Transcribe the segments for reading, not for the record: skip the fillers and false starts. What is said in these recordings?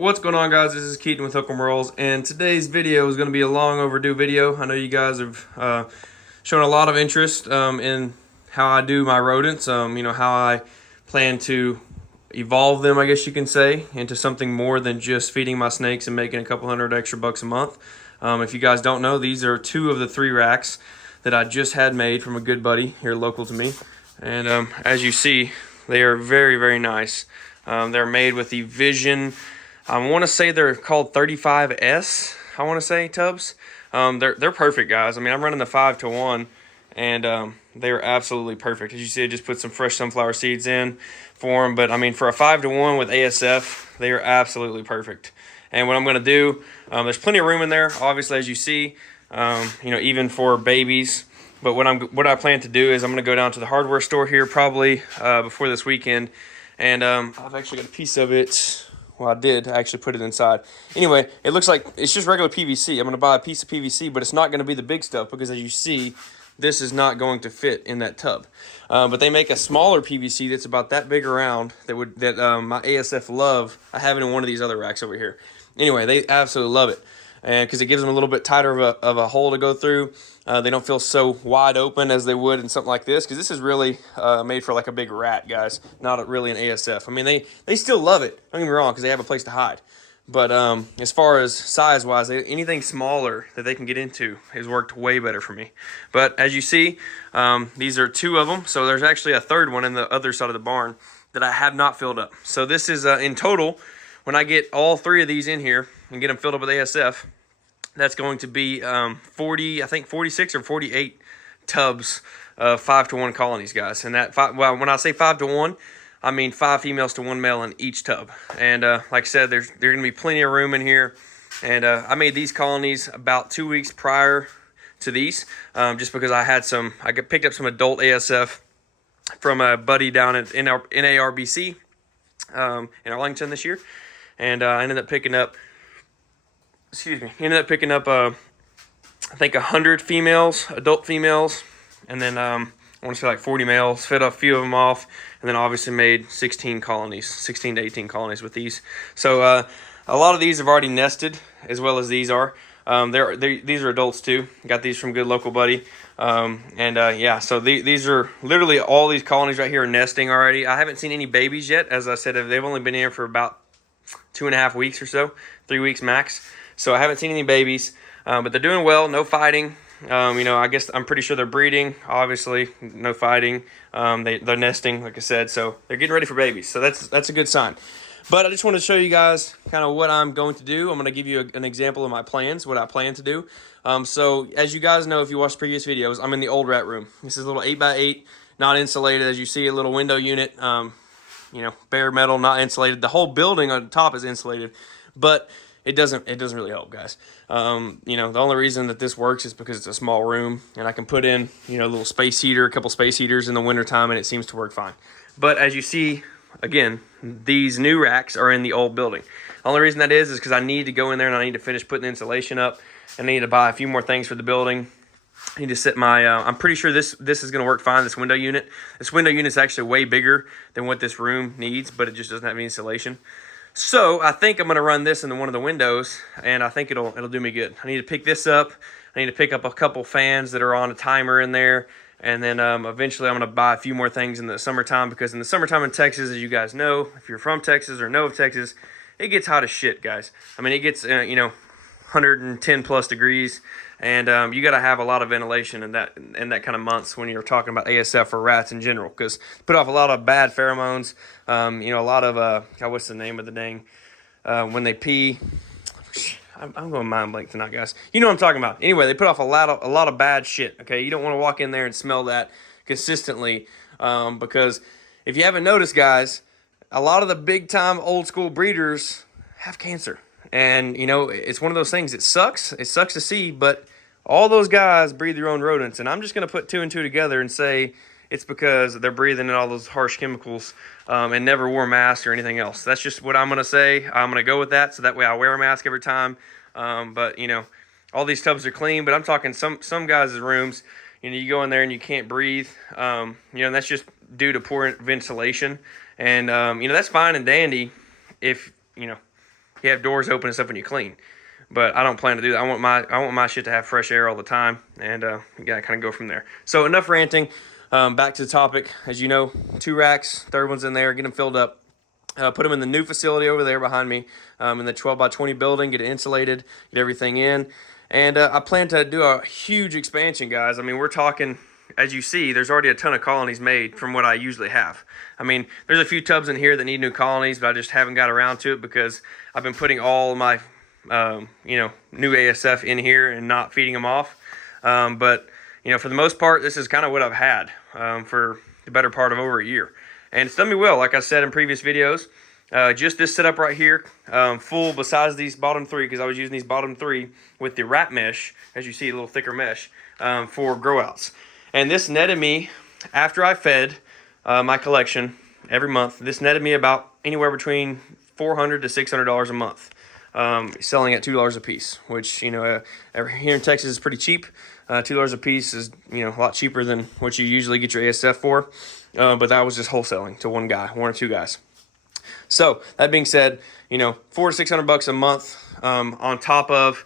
What's going on, guys? This is Keaton with Hook'em Rolls, and today's video is going to be a long overdue video. I know you guys have shown a lot of interest in how I do my rodents, how I plan to evolve them, I guess you can say, into something more than just feeding my snakes and making a couple hundred extra bucks a month. If you guys don't know, these are 2 of the 3 racks that I just had made from a good buddy here local to me. And as you see, they are very, very nice. They're made with the Vision, I want to say they're called 35S, I want to say, tubs. They're perfect, guys. I mean, I'm running the 5-to-1, and they're absolutely perfect. As you see, I just put some fresh sunflower seeds in for them. But, I mean, for a 5-to-1 with ASF, they are absolutely perfect. And what I'm going to do, there's plenty of room in there, obviously, as you see, even for babies. But what I plan to do is I'm going to go down to the hardware store here probably before this weekend. And I've actually got a piece of it. Well, I did actually put it inside. Anyway, it looks like it's just regular PVC. I'm going to buy a piece of PVC, but it's not going to be the big stuff because, as you see, this is not going to fit in that tub. But they make a smaller PVC that's about that big around that my ASF love. I have it in one of these other racks over here. Anyway, they absolutely love it. And because it gives them a little bit tighter of a hole to go through. They don't feel so wide open as they would in something like this, because this is really made for like a big rat, guys, not really an ASF. I mean, they still love it, don't get me wrong, because they have a place to hide. But as far as size-wise, anything smaller that they can get into has worked way better for me. But as you see, these are 2 of them, so there's actually a 3rd one in the other side of the barn that I have not filled up. So this is, in total, when I get all 3 of these in here and get them filled up with ASF, that's going to be 46 or 48 tubs of 5-to-1 colonies, guys. And that when I say 5-to-1, I mean 5 females to 1 male in each tub. And like I said, there's going to be plenty of room in here. And I made these colonies about 2 weeks prior to these, just because I picked up some adult ASF from a buddy down at NARBC in Arlington this year, and I ended up picking up. He ended up picking up, I think 100 females, adult females, and then I want to say like 40 males, fed a few of them off, and then obviously made 16 to 18 colonies with these. So a lot of these have already nested, as well as these are. These are adults too. Got these from good local buddy. Yeah, so these are literally all these colonies right here are nesting already. I haven't seen any babies yet. As I said, they've only been here for about 2.5 weeks or so, 3 weeks max. So I haven't seen any babies, but they're doing well, no fighting. I guess I'm pretty sure they're breeding, obviously, no fighting. They're nesting, like I said, so they're getting ready for babies. So that's a good sign. But I just want to show you guys kind of what I'm going to do. I'm going to give you an example of my plans, what I plan to do. So as you guys know, if you watched previous videos, I'm in the old rat room. This is a little 8x8, not insulated, as you see, a little window unit, bare metal, not insulated. The whole building on top is insulated, but it doesn't really help, guys. The only reason that this works is because it's a small room, and I can put in, a little space heater, a couple space heaters in the wintertime, and it seems to work fine. But as you see, again, these new racks are in the old building. The only reason that is because I need to go in there and I need to finish putting the insulation up, and I need to buy a few more things for the building. I need to set my, I'm pretty sure this is going to work fine, this window unit. This window unit is actually way bigger than what this room needs, but it just doesn't have any insulation. So I think I'm going to run this into one of the windows, and I think it'll do me good. I need to pick this up. I need to pick up a couple fans that are on a timer in there, and then eventually I'm going to buy a few more things in the summertime, because in the summertime in Texas, as you guys know, if you're from Texas or know of Texas, it gets hot as shit, guys. I mean, it gets 110 plus degrees, and you got to have a lot of ventilation in that kind of months when you're talking about ASF or rats in general, because put off a lot of bad pheromones. A lot of what's the name of the dang when they pee. I'm going mind blank tonight, guys. You know what I'm talking about. Anyway, they put off a lot of bad shit. Okay, you don't want to walk in there and smell that consistently, because if you haven't noticed, guys, a lot of the big time old school breeders have cancer. And, it's one of those things. It sucks. It sucks to see, but all those guys breathe their own rodents. And I'm just going to put 2 and 2 together and say it's because they're breathing in all those harsh chemicals and never wore masks or anything else. That's just what I'm going to say. I'm going to go with that, so that way I wear a mask every time. But, all these tubs are clean, but I'm talking some guys' rooms, you go in there and you can't breathe. And that's just due to poor ventilation. And, that's fine and dandy if, you have doors open and stuff when you clean. But I don't plan to do that. I want my shit to have fresh air all the time, and you gotta kind of go from there. So enough ranting. Back to the topic. As you know, 2 racks, third one's in there. Get them filled up. Put them in the new facility over there behind me, in the 12 by 20 building. Get it insulated. Get everything in. And I plan to do a huge expansion, guys. I mean, we're talking, as you see, there's already a ton of colonies made from what I usually have. I mean, there's a few tubs in here that need new colonies, but I just haven't got around to it because I've been putting all my new ASF in here and not feeding them off. But for the most part, this is kind of what I've had for the better part of over a year, and it's done me well. Like I said in previous videos, just this setup right here, full besides these bottom 3, because I was using these bottom 3 with the wrap mesh, as you see, a little thicker mesh for grow outs. And this netted me, after I fed my collection every month, this netted me about anywhere between $400 to $600 a month. Selling at $2 a piece, which here in Texas is pretty cheap. $2 a piece is a lot cheaper than what you usually get your ASF for. But that was just wholesaling to one or 2 guys. So that being said, $400 to $600 a month on top of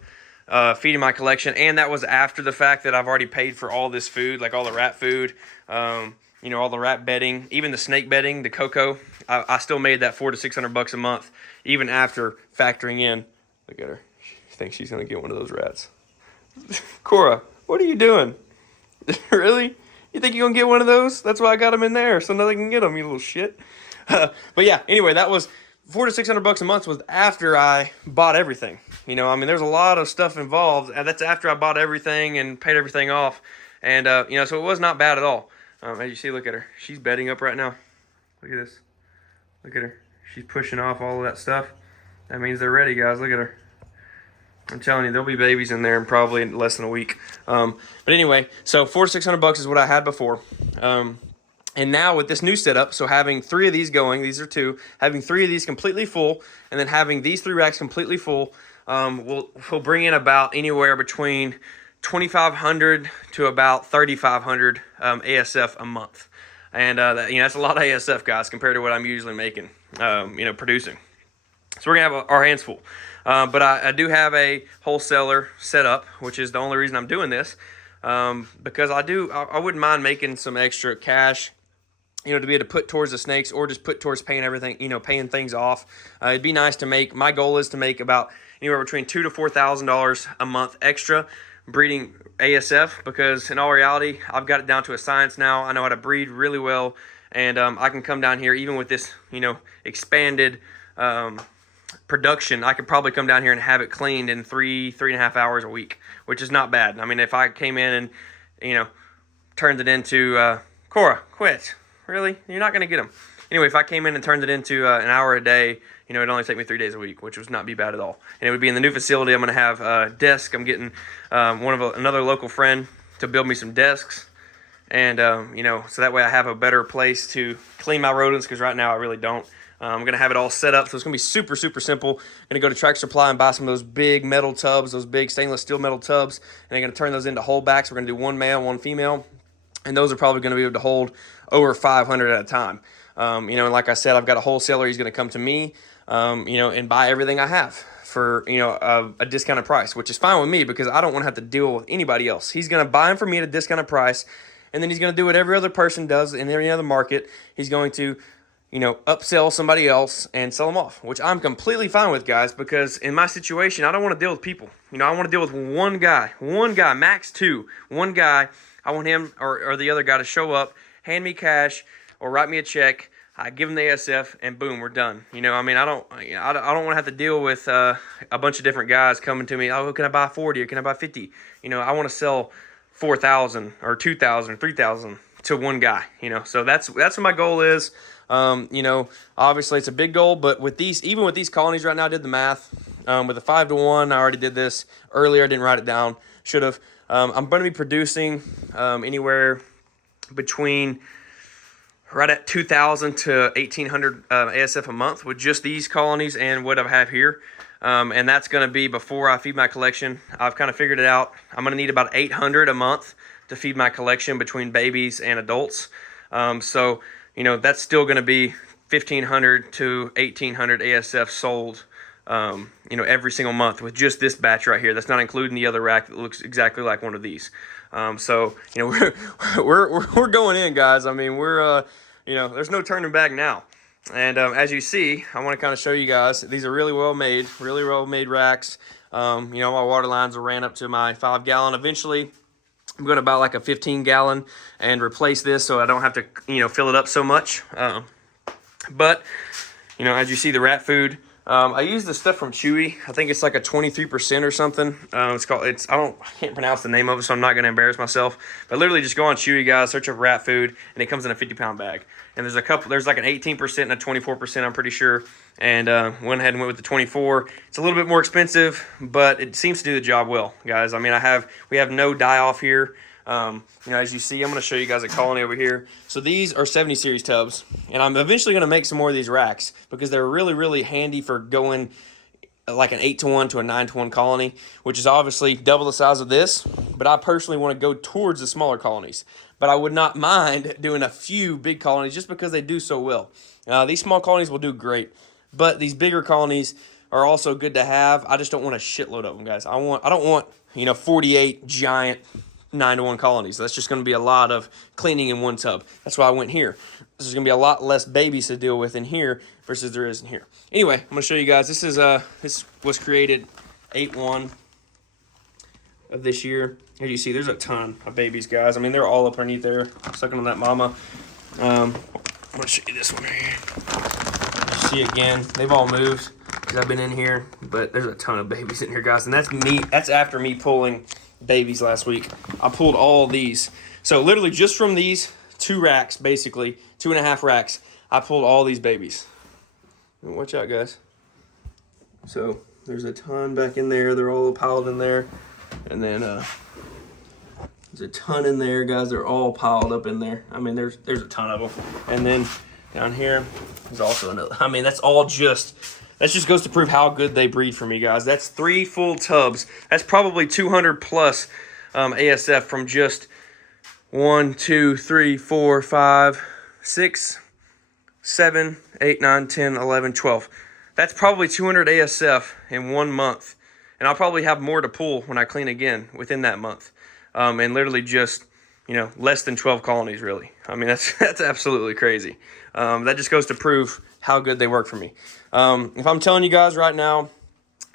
feeding my collection, and that was after the fact that I've already paid for all this food, like all the rat food, all the rat bedding, even the snake bedding, the cocoa. I still made that $400 to $600 a month, even after factoring in. Look at her. She thinks she's gonna get one of those rats. Cora, what are you doing? Really? You think you're gonna get one of those? That's why I got them in there, so nobody can get them, you little shit. But yeah, anyway, that was $400 to $600 a month was after I bought everything. There's a lot of stuff involved, and that's after I bought everything and paid everything off. And so it was not bad at all. As you see, look at her. She's bedding up right now. Look at this. Look at her. She's pushing off all of that stuff. That means they're ready, guys. Look at her. I'm telling you, there'll be babies in there in probably less than a week. But anyway, so $400 to $600 is what I had before. And now with this new setup, so having 3 of these going, these are 2, having 3 of these completely full, and then having these 3 racks completely full, will bring in about anywhere between 2,500 to about 3,500 ASF a month. And that's a lot of ASF, guys, compared to what I'm usually making, producing. So we're gonna have our hands full. But I do have a wholesaler set up, which is the only reason I'm doing this, because I wouldn't mind making some extra cash, to be able to put towards the snakes or just put towards paying everything, paying things off. It'd be nice to make. My goal is to make about anywhere between $2,000 to $4,000 a month extra breeding ASF, because in all reality, I've got it down to a science now. I know how to breed really well, and I can come down here even with this, expanded production. I could probably come down here and have it cleaned in 3.5 hours a week, which is not bad. If I came in and turned it into Cora, quit. Really? You're not gonna get them. Anyway, if I came in and turned it into an hour a day, it'd only take me 3 days a week, which would not be bad at all. And it would be in the new facility. I'm gonna have a desk. I'm getting another local friend to build me some desks, and so that way I have a better place to clean my rodents, because right now I really don't. I'm gonna have it all set up, so it's gonna be super, super simple. I'm gonna go to Tractor Supply and buy some of those big metal tubs, those big stainless steel metal tubs, and I'm gonna turn those into holdbacks. We're gonna do 1 male, 1 female, and those are probably gonna be able to hold over 500 at a time. And like I said, I've got a wholesaler. He's gonna come to me, and buy everything I have for a discounted price, which is fine with me because I don't want to have to deal with anybody else. He's gonna buy them for me at a discounted price, and then he's gonna do what every other person does in any other market. He's going to upsell somebody else and sell them off, which I'm completely fine with, guys, because in my situation, I don't want to deal with people. I want to deal with one guy, max 2. One guy, I want him or the other guy to show up, hand me cash or write me a check. I give him the ASF, and boom, we're done. I don't want to have to deal with a bunch of different guys coming to me. Oh, can I buy 40 or can I buy 50? I want to sell 4,000 or 2,000 or 3,000 to one guy. So that's what my goal is. Obviously it's a big goal, but even with these colonies right now, I did the math. With a 5-to-1, I already did this earlier. I didn't write it down. Should have. I'm going to be producing anywhere between right at 2,000 to 1,800 ASF a month with just these colonies and what I have here. And that's going to be before I feed my collection. I've kind of figured it out. I'm going to need about 800 a month to feed my collection between babies and adults. So that's still going to be 1,500 to 1,800 ASF sold you know, every single month with just this batch right here. That's not including the other rack that looks exactly like one of these. So, you know, we're going in, guys. I mean, we're, you know, there's no turning back now. And as you see, I want to kind of show you guys, these are really well made racks. You know, my water lines ran up to my 5-gallon. Eventually, I'm going to buy like a 15-gallon and replace this so I don't have to, you know, fill it up so much. But, you know, as you see, the rat food, I use the stuff from Chewy. I think it's like a 23% or something. I can't pronounce the name of it, so I'm not going to embarrass myself. But literally just go on Chewy, guys, search up rat food, and it comes in a 50-pound bag. And there's like an 18% and a 24%, I'm pretty sure. And went ahead and went with the 24. It's a little bit more expensive, but it seems to do the job well, guys. I mean, we have no die off here. You know, as you see, I'm going to show you guys a colony over here. So these are 70 series tubs, and I'm eventually going to make some more of these racks because they're really, really handy for going like an 8-to-1 to a 9-to-1 colony, which is obviously double the size of this. But I personally want to go towards the smaller colonies. But I would not mind doing a few big colonies just because they do so well. These small colonies will do great, but these bigger colonies are also good to have. I just don't want a shitload of them, guys. I don't want, you know, 48 giant 9-to-1 colonies. That's just going to be a lot of cleaning in one tub. That's why I went here. There's going to be a lot less babies to deal with in here versus there is in here. Anyway, I'm going to show you guys. This was created 8/1 of this year. As you see, there's a ton of babies, guys. I mean, they're all up underneath there, sucking on that mama. I'm going to show you this one right here. You see again, they've all moved because I've been in here, but there's a ton of babies in here, guys. And that's me. That's after me pulling babies last week. I pulled all these. So literally just from these 2 racks, basically 2.5 racks, I pulled all these babies. Watch out, guys. So there's a ton back in there. They're all piled in there. And then there's a ton in there, guys. They're all piled up in there. I mean, there's a ton of them. And then down here there's also another. I mean, that just goes to prove how good they breed for me, guys. That's 3 full tubs. That's probably 200 plus ASF from just 1, 2, 3, 4, 5, 6, 7, 8, 9, 10, 11, 12. That's probably 200 ASF in 1 month. And I'll probably have more to pull when I clean again within that month. And literally just, you know, less than 12 colonies, really. I mean, that's absolutely crazy. That just goes to prove how good they work for me. If I'm telling you guys right now,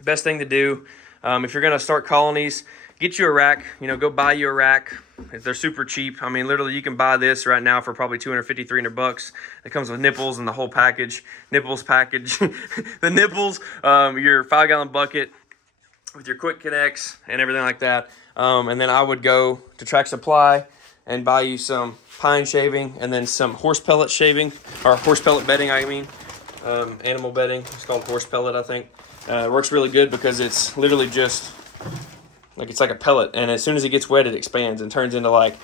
best thing to do, if you're going to start colonies, get you a rack. You know, go buy you a rack. They're super cheap. I mean, literally, you can buy this right now for probably $250, $300. It comes with nipples and the whole package. Nipples package. The nipples, your 5-gallon bucket with your quick connects and everything like that. And then I would go to Track Supply and buy you some pine shaving and then some horse pellet shaving, or horse pellet bedding, I mean. Animal bedding. It's called horse pellet, I think. It works really good because it's literally just like, it's like a pellet, and as soon as it gets wet, it expands and turns into like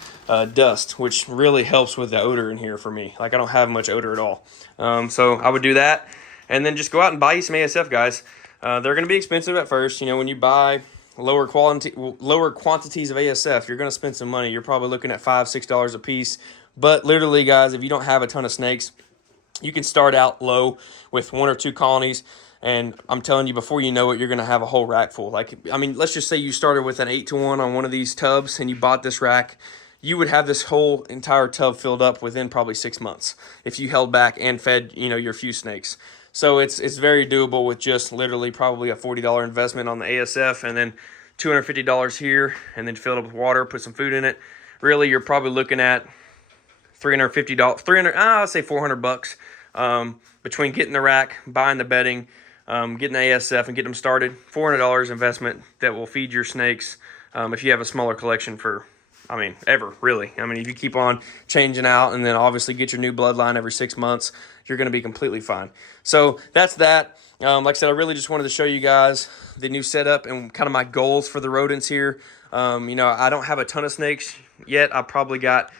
dust, which really helps with the odor in here for me. Like, I don't have much odor at all. So I would do that, and then just go out and buy you some ASF, guys. They're going to be expensive at first. You know, when you buy lower quantities of ASF, you're going to spend some money. You're probably looking at $5, $6 a piece. But literally, guys, if you don't have a ton of snakes, you can start out low with 1 or 2 colonies. And I'm telling you, before you know it, you're going to have a whole rack full. Like, I mean, let's just say you started with an 8-to-1 on one of these tubs and you bought this rack. You would have this whole entire tub filled up within probably 6 months if you held back and fed, you know, your few snakes. So it's very doable with just literally probably a $40 investment on the ASF and then $250 here, and then fill it up with water, put some food in it. Really, you're probably looking at $350, I'll say $400 between getting the rack, buying the bedding, getting the ASF, and getting them started. $400 investment that will feed your snakes if you have a smaller collection for, I mean, ever, really. I mean, if you keep on changing out and then obviously get your new bloodline every 6 months, you're going to be completely fine. So that's that. Like I said, I really just wanted to show you guys the new setup and kind of my goals for the rodents here. You know, I don't have a ton of snakes yet. I probably got,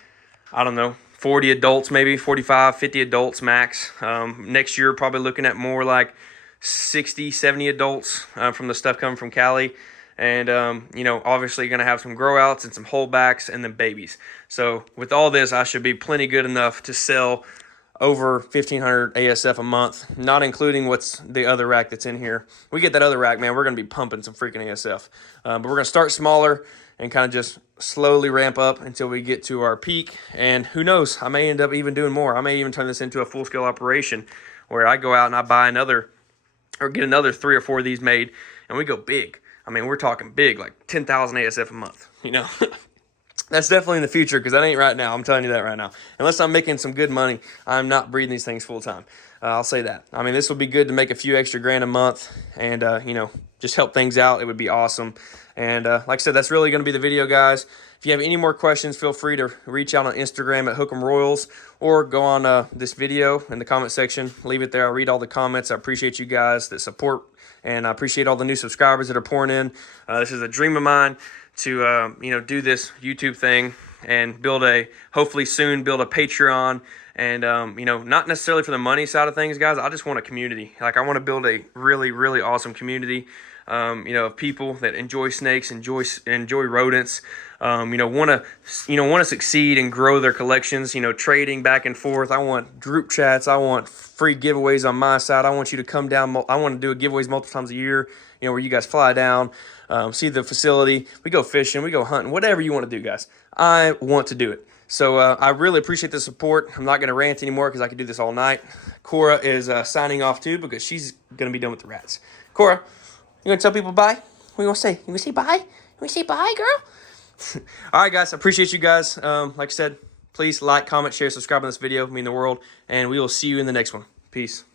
I don't know, 40 adults, maybe 45, 50 adults max. Next year, probably looking at more like 60, 70 adults from the stuff coming from Cali. And, you know, obviously you're going to have some grow outs and some holdbacks and then babies. So with all this, I should be plenty good enough to sell over 1,500 ASF a month, not including what's the other rack that's in here. We get that other rack, man, we're going to be pumping some freaking ASF. But we're going to start smaller and kind of just slowly ramp up until we get to our peak. And who knows, I may end up even doing more. I may even turn this into a full-scale operation where I go out and I buy another, or get another 3 or 4 of these made, and we go big. I mean, we're talking big, like 10,000 ASF a month, you know. That's definitely in the future, because that ain't right now. I'm telling you that right now. Unless I'm making some good money, I'm not breeding these things full time. I'll say that. I mean, this would be good to make a few extra grand a month and, you know, just help things out. It would be awesome. And like I said, that's really going to be the video, guys. If you have any more questions, feel free to reach out on Instagram at hook'emroyals, or go on this video in the comment section. Leave it there. I'll read all the comments. I appreciate you guys that support, and I appreciate all the new subscribers that are pouring in. This is a dream of mine to you know, do this YouTube thing and hopefully soon build a Patreon, and you know, not necessarily for the money side of things, guys. I just want a community. Like, I want to build a really, really awesome community, you know, of people that enjoy snakes, enjoy rodents, you know, want to succeed and grow their collections, you know, trading back and forth. I want group chats. I want free giveaways on my side. I want you to come down. I want to do giveaways multiple times a year, you know, where you guys fly down, see the facility, we go fishing, we go hunting, whatever you want to do, guys. I want to do it. So I really appreciate the support. I'm not going to rant anymore because I could do this all night. Cora is signing off too, because she's going to be done with the rats. Cora, you going to tell people bye? What you going to say? You going to say bye? You going to say bye, girl? All right, guys. I appreciate you guys. Like I said, please like, comment, share, subscribe on this video. It means the world. And we will see you in the next one. Peace.